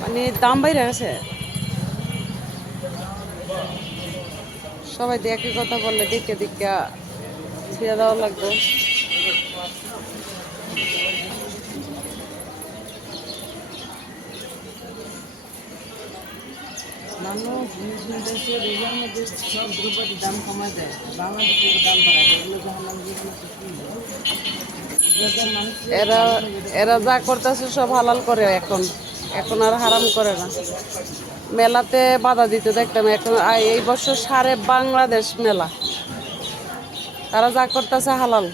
মানে দাম বাইরে আছে, সবাই একই কথা বললে দেখে দেখে ছেড়ে দেওয়া লাগবে। মানুষ দেশে রোজার মধ্যে সব দ্রব্যের দাম কমায় দেয়, বাংলাদেশের দাম বাড়ায় দেয়। এগুলো যখন মানুষ এরা এরা যা করতেছে সব হালাল করে এখন, এখন আর হারাম করে না। মেলাতে বাধা দিতে দেখতাম, এখন এই বছর সারে বাংলাদেশ মেলা, তারা যা করতেছে হালাল,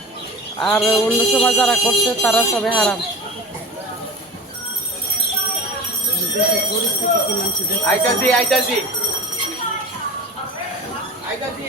আর অন্য সময় যারা করছে তারা সবে হারাম। দেশের পরিস্থিতি কি মানুষ আইতাছি আইতাছি আইতাছি।